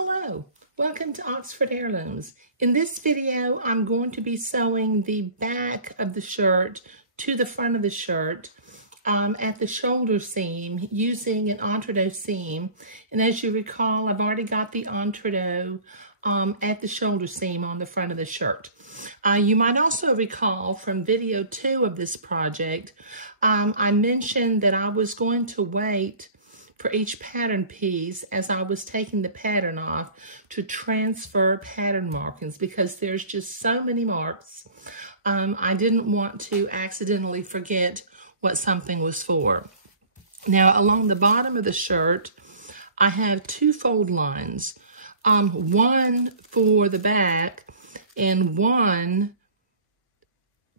Hello, welcome to Oxford Heirlooms. In this video, I'm going to be sewing the back of the shirt to the front of the shirt at the shoulder seam using an entredot seam. And as you recall, I've already got the entredot at the shoulder seam on the front of the shirt. You might also recall from video 2 of this project, I mentioned that I was going to wait for each pattern piece as I was taking the pattern off to transfer pattern markings because there's just so many marks. I didn't want to accidentally forget what something was for. Now, along the bottom of the shirt, I have 2 fold lines, one for the back and one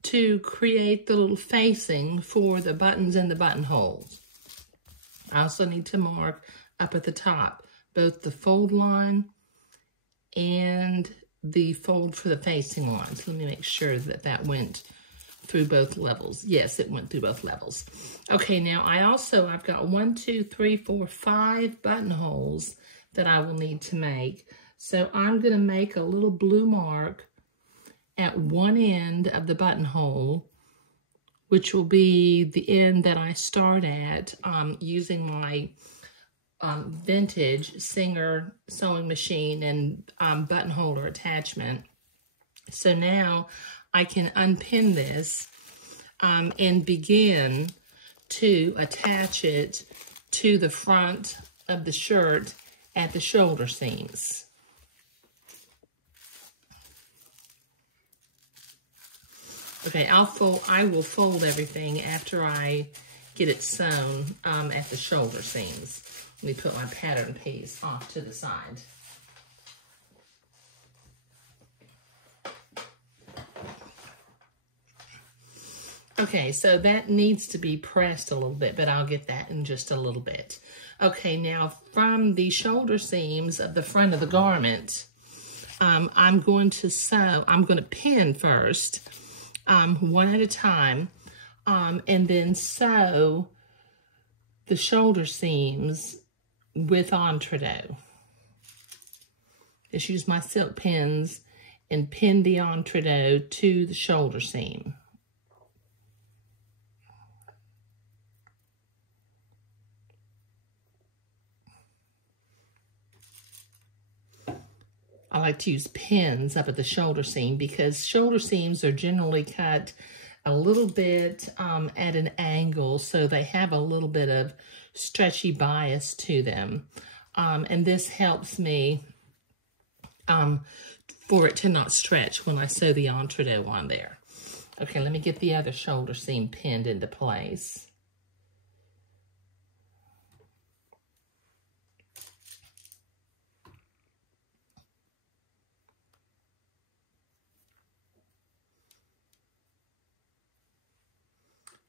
to create the little facing for the buttons and the buttonholes. I also need to mark up at the top, both the fold line and the fold for the facing lines. Let me make sure that that went through both levels. Yes, it went through both levels. Okay, now I've got 1, 2, 3, 4, 5 buttonholes that I will need to make. So I'm going to make a little blue mark at one end of the buttonhole, which will be the end that I start at using my vintage Singer sewing machine and buttonholder attachment. So now I can unpin this and begin to attach it to the front of the shirt at the shoulder seams. Okay, I will fold everything after I get it sewn at the shoulder seams. Let me put my pattern piece off to the side. Okay, so that needs to be pressed a little bit, but I'll get that in just a little bit. Okay, now from the shoulder seams of the front of the garment, I'm going to pin first, one at a time, and then sew the shoulder seams with entredot. Just use my silk pins and pin the entredot to the shoulder seam. I like to use pins up at the shoulder seam because shoulder seams are generally cut a little bit at an angle, so they have a little bit of stretchy bias to them. And this helps me for it to not stretch when I sew the entredot on there. Okay, let me get the other shoulder seam pinned into place.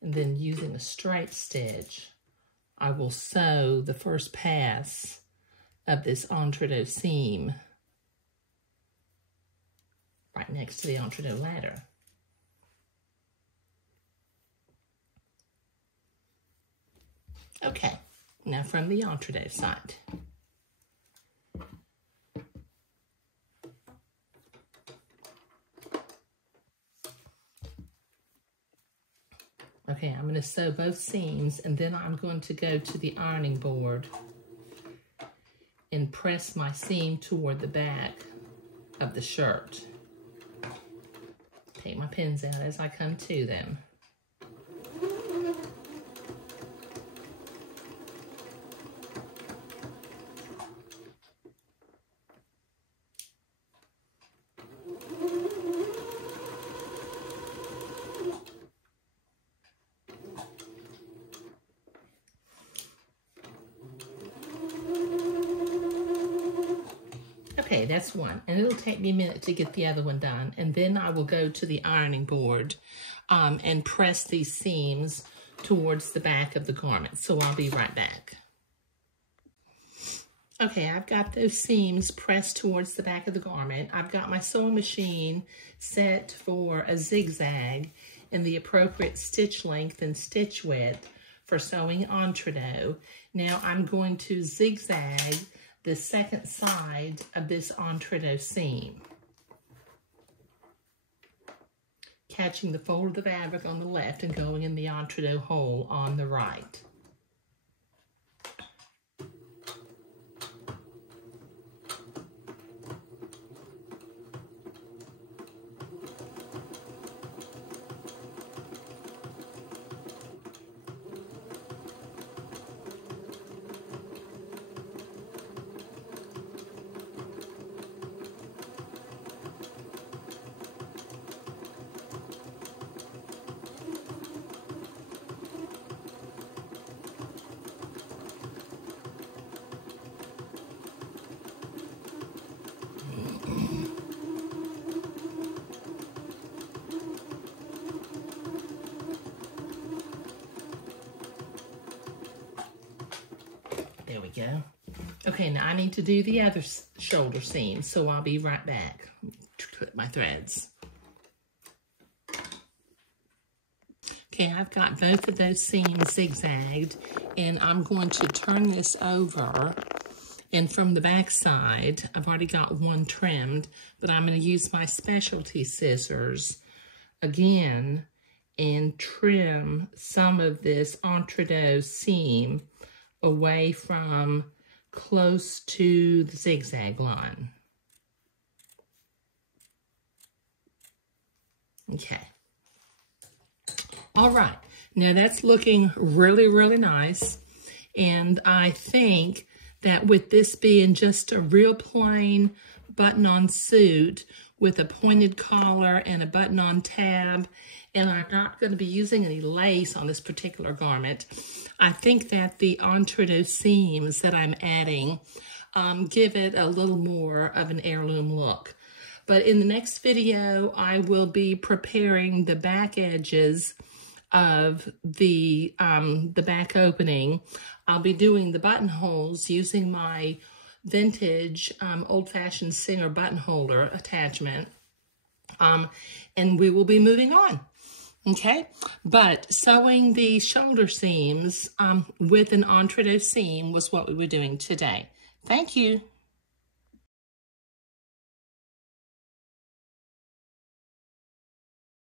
And then using a straight stitch, I will sew the first pass of this entredot seam right next to the entredot ladder. Okay, now from the entredot side. Okay, I'm going to sew both seams, and then I'm going to go to the ironing board and press my seam toward the back of the shirt. Take my pins out as I come to them. Okay, that's one, and it'll take me a minute to get the other one done, and then I will go to the ironing board and press these seams towards the back of the garment, so I'll be right back. Okay, I've got those seams pressed towards the back of the garment. I've got my sewing machine set for a zigzag and the appropriate stitch length and stitch width for sewing entredot. Now I'm going to zigzag the second side of this entree seam. Catching the fold of the fabric on the left and going in the entree hole on the right. There we go. Okay, now I need to do the other shoulder seam, so I'll be right back. Clip my threads. Okay, I've got both of those seams zigzagged, and I'm going to turn this over, and from the back side, I've already got one trimmed, but I'm going to use my specialty scissors again and trim some of this entree seam away from close to the zigzag line. Okay. All right. Now that's looking really, really nice. And I think that with this being just a real plain button-on suit with a pointed collar and a button-on tab, and I'm not going to be using any lace on this particular garment, I think that the entree seams that I'm adding give it a little more of an heirloom look. But in the next video, I will be preparing the back edges of the back opening. I'll be doing the buttonholes using my vintage old-fashioned Singer button holder attachment. And we will be moving on. Okay, but sewing the shoulder seams with an entree seam was what we were doing today. Thank you.